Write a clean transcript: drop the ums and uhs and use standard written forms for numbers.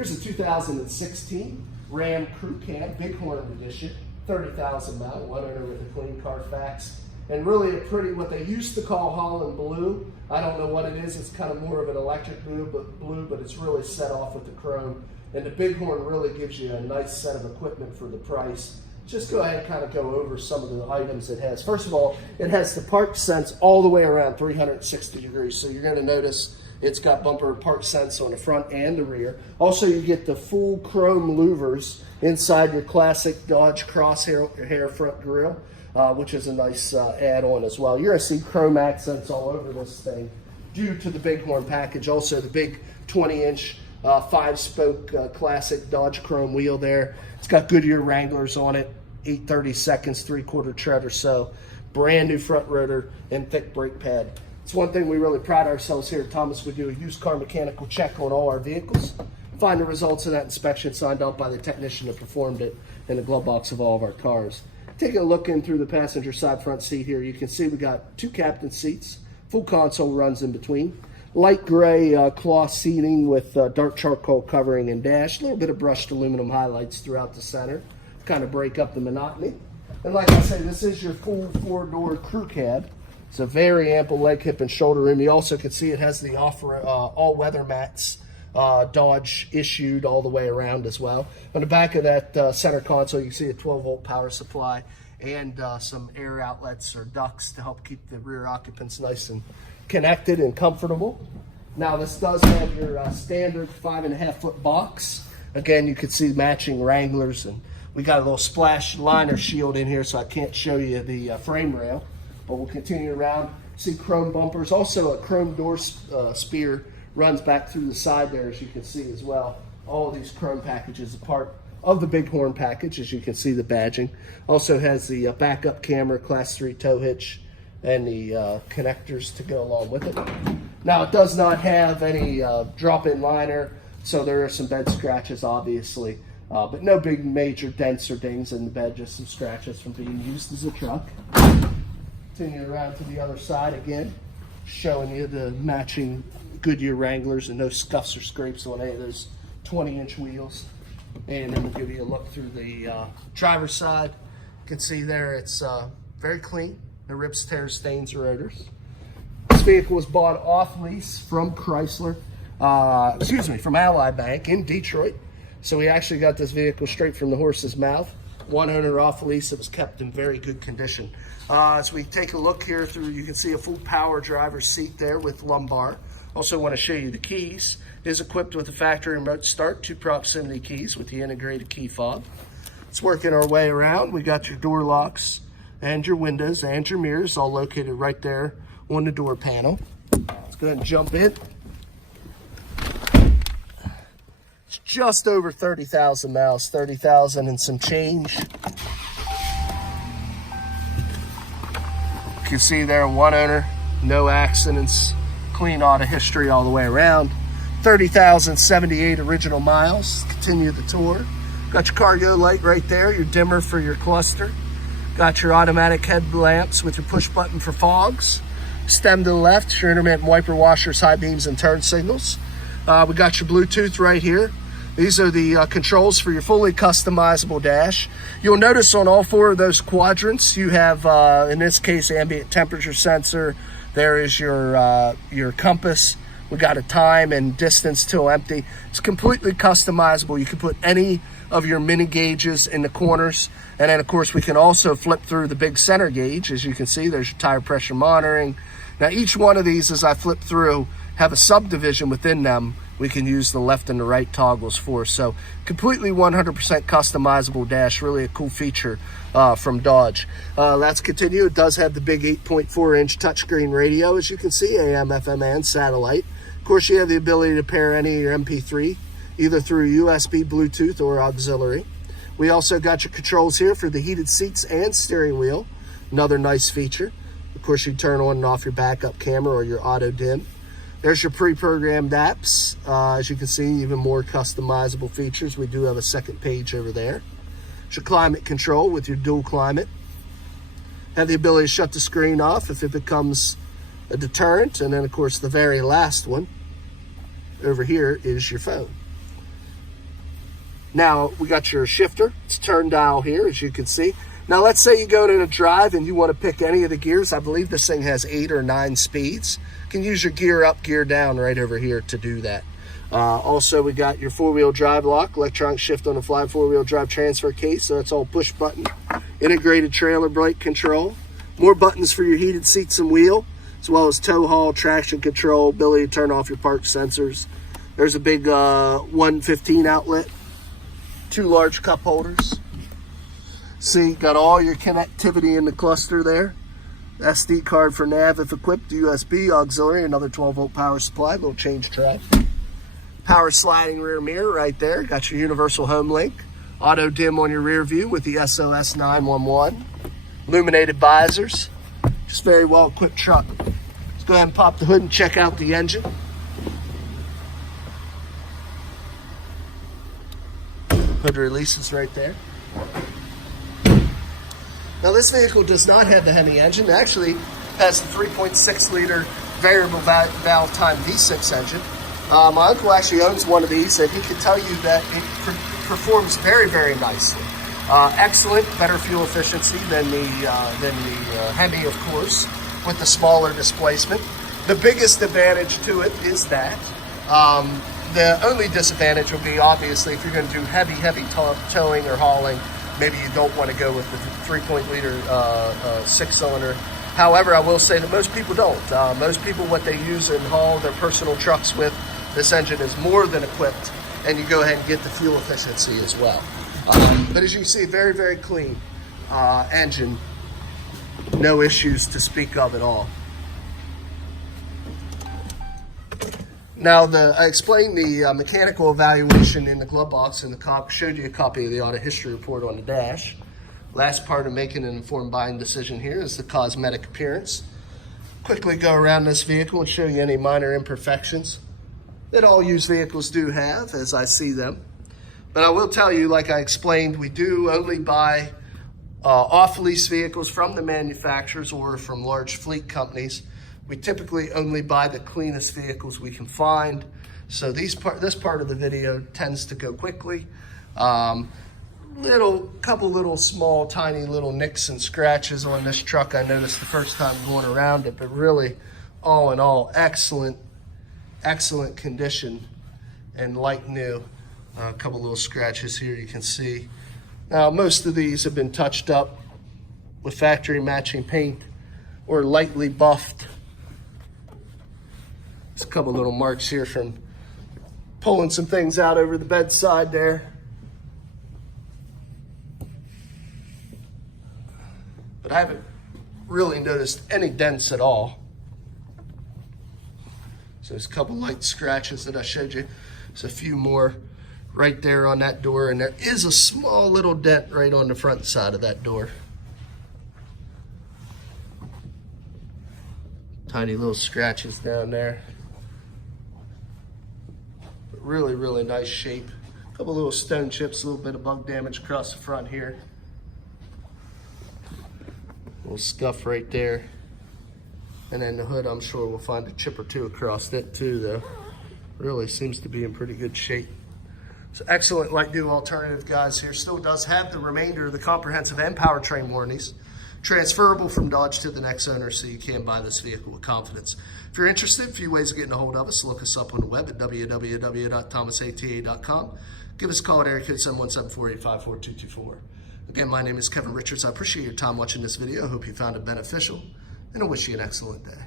Here's a 2016 Ram Crew Cab, Bighorn Edition, 30,000 mile, one owner with a clean Carfax, and really a pretty, what they used to call Holland blue. I don't know what it is. It's kind of more of an electric blue, but it's really set off with the chrome. And the Bighorn really gives you a nice set of equipment for the price. Just go ahead and kind of go over some of the items it has. First of all, it has the park sense all the way around 360 degrees. So you're going to notice it's got bumper park sense on the front and the rear. Also, you get the full chrome louvers inside your classic Dodge crosshair front grille, which is a nice add-on as well. You're going to see chrome accents all over this thing due to the Bighorn package. Also, the big 20-inch 5-spoke classic Dodge chrome wheel there. It's got Goodyear Wranglers on it, 8/32, 3/4 tread or so. Brand new front rotor and thick brake pad. It's one thing we really pride ourselves here at Thomas. We do a used car mechanical check on all our vehicles. Find the results of that inspection signed off by the technician that performed it in the glove box of all of our cars. Taking a look in through the passenger side front seat here, you can see we got 2 captain seats, full console runs in between, light gray cloth seating with dark charcoal covering and dash, a little bit of brushed aluminum highlights throughout the center to kind of break up the monotony. And like I say, this is your full 4-door crew cab. It's a very ample leg, hip, and shoulder room. You also can see it has the all-weather mats, Dodge issued all the way around as well. On the back of that center console, you can see a 12-volt power supply and some air outlets or ducts to help keep the rear occupants nice and connected and comfortable. Now, this does have your standard 5.5-foot box. Again, you can see matching Wranglers, and we got a little splash liner shield in here, so I can't show you the frame rail. But we'll continue around. See chrome bumpers. Also, a chrome door spear runs back through the side there, as you can see as well. All of these chrome packages are part of the Bighorn package, as you can see the badging. Also has the backup camera, class 3 tow hitch, and the connectors to go along with it. Now, it does not have any drop-in liner, so there are some bed scratches, obviously. But no big major dents or dings in the bed, just some scratches from being used as a truck. Continue around to the other side again, showing you the matching Goodyear Wranglers and no scuffs or scrapes on any of those 20-inch wheels. And then we'll give you a look through the driver's side. You can see there it's very clean. No rips, tears, stains, or odors. This vehicle was bought off lease from Chrysler, from Ally Bank in Detroit. So we actually got this vehicle straight from the horse's mouth. One owner off lease. It was kept in very good condition. As we take a look here through, you can see a full power driver's seat there with lumbar. Also want to show you the keys. It is equipped with a factory remote start, 2 proximity keys with the integrated key fob. It's working our way around. We got your door locks and your windows and your mirrors all located right there on the door panel. Let's go ahead and jump in. It's just over 30,000 miles, 30,000 and some change. You can see there, one owner, no accidents, clean auto history all the way around. 30,078 original miles. Continue the tour. Got your cargo light right there, your dimmer for your cluster. Got your automatic headlamps with your push button for fogs. Stem to the left, your intermittent wiper washers, high beams, and turn signals. We got your Bluetooth right here. These are the controls for your fully customizable dash. You'll notice on all 4 of those quadrants, you have, in this case, ambient temperature sensor. There is your compass. We got a time and distance till empty. It's completely customizable. You can put any of your mini gauges in the corners. And then, of course, we can also flip through the big center gauge. As you can see, there's your tire pressure monitoring. Now, each one of these, as I flip through, have a subdivision within them we can use the left and the right toggles for. So completely 100% customizable dash, really a cool feature from Dodge. Let's continue. It does have the big 8.4-inch touchscreen radio, as you can see, AM, FM, and satellite. Of course, you have the ability to pair any of your MP3, either through USB, Bluetooth, or auxiliary. We also got your controls here for the heated seats and steering wheel. Another nice feature. Of course, you turn on and off your backup camera or your auto dim. There's your pre-programmed apps. As you can see, even more customizable features. We do have a second page over there. There's your climate control with your dual climate. Have the ability to shut the screen off if it becomes a deterrent. And then, of course, the very last one over here is your phone. Now we got your shifter. It's turn dial here, as you can see. Now let's say you go to a drive and you want to pick any of the gears. I believe this thing has 8 or 9 speeds. You can use your gear up, gear down right over here to do that. Also, we got your 4-wheel drive lock, electronic shift on the fly, 4-wheel drive transfer case. So it's all push button, integrated trailer brake control. More buttons for your heated seats and wheel, as well as tow haul, traction control, ability to turn off your park sensors. There's a big 115 outlet, 2 large cup holders. See, got all your connectivity in the cluster there. SD card for nav if equipped, USB, auxiliary, another 12-volt power supply, little change track. Power sliding rear mirror right there. Got your universal home link. Auto dim on your rear view with the SOS 911. Illuminated visors. Just very well equipped truck. Let's go ahead and pop the hood and check out the engine. Hood releases right there. Now this vehicle does not have the Hemi engine. It actually has the 3.6 liter variable valve time V6 engine. My uncle actually owns one of these, and he can tell you that it performs very, very nicely. Excellent, better fuel efficiency than the Hemi, of course, with the smaller displacement. The biggest advantage to it is that. The only disadvantage will be, obviously, if you're going to do heavy towing or hauling, maybe you don't want to go with the 3.0-liter 6-cylinder. However, I will say that most people don't. Most people, what they use and haul their personal trucks with, this engine is more than equipped, and you go ahead and get the fuel efficiency as well. But as you can see, very, very clean engine. No issues to speak of at all. Now, I explained the mechanical evaluation in the glove box, and showed you a copy of the auto history report on the dash. Last part of making an informed buying decision here is the cosmetic appearance. Quickly go around this vehicle and show you any minor imperfections that all used vehicles do have, as I see them. But I will tell you, like I explained, we do only buy off-lease vehicles from the manufacturers or from large fleet companies. We typically only buy the cleanest vehicles we can find. So this part of the video tends to go quickly. Couple little small, tiny little nicks and scratches on this truck I noticed the first time going around it, but really, all in all, excellent condition and like new. A couple little scratches here you can see. Now, most of these have been touched up with factory matching paint or lightly buffed. There's a couple little marks here from pulling some things out over the bedside there. But I haven't really noticed any dents at all. So there's a couple light scratches that I showed you. There's a few more right there on that door, and there is a small little dent right on the front side of that door. Tiny little scratches down there. But really, really nice shape. A couple little stone chips, a little bit of bug damage across the front here. Little scuff right there. And then the hood, I'm sure we'll find a chip or two across it too, though. Really seems to be in pretty good shape. So excellent like new alternative, guys. Here still does have the remainder of the comprehensive and powertrain warranties, transferable from Dodge to the next owner, so you can buy this vehicle with confidence. If you're interested, a few ways of getting a hold of us. Look us up on the web at www.thomasata.com. Give us a call at area code 717-485-4224. Again, my name is Kevin Richards. I appreciate your time watching this video. I hope you found it beneficial, and I wish you an excellent day.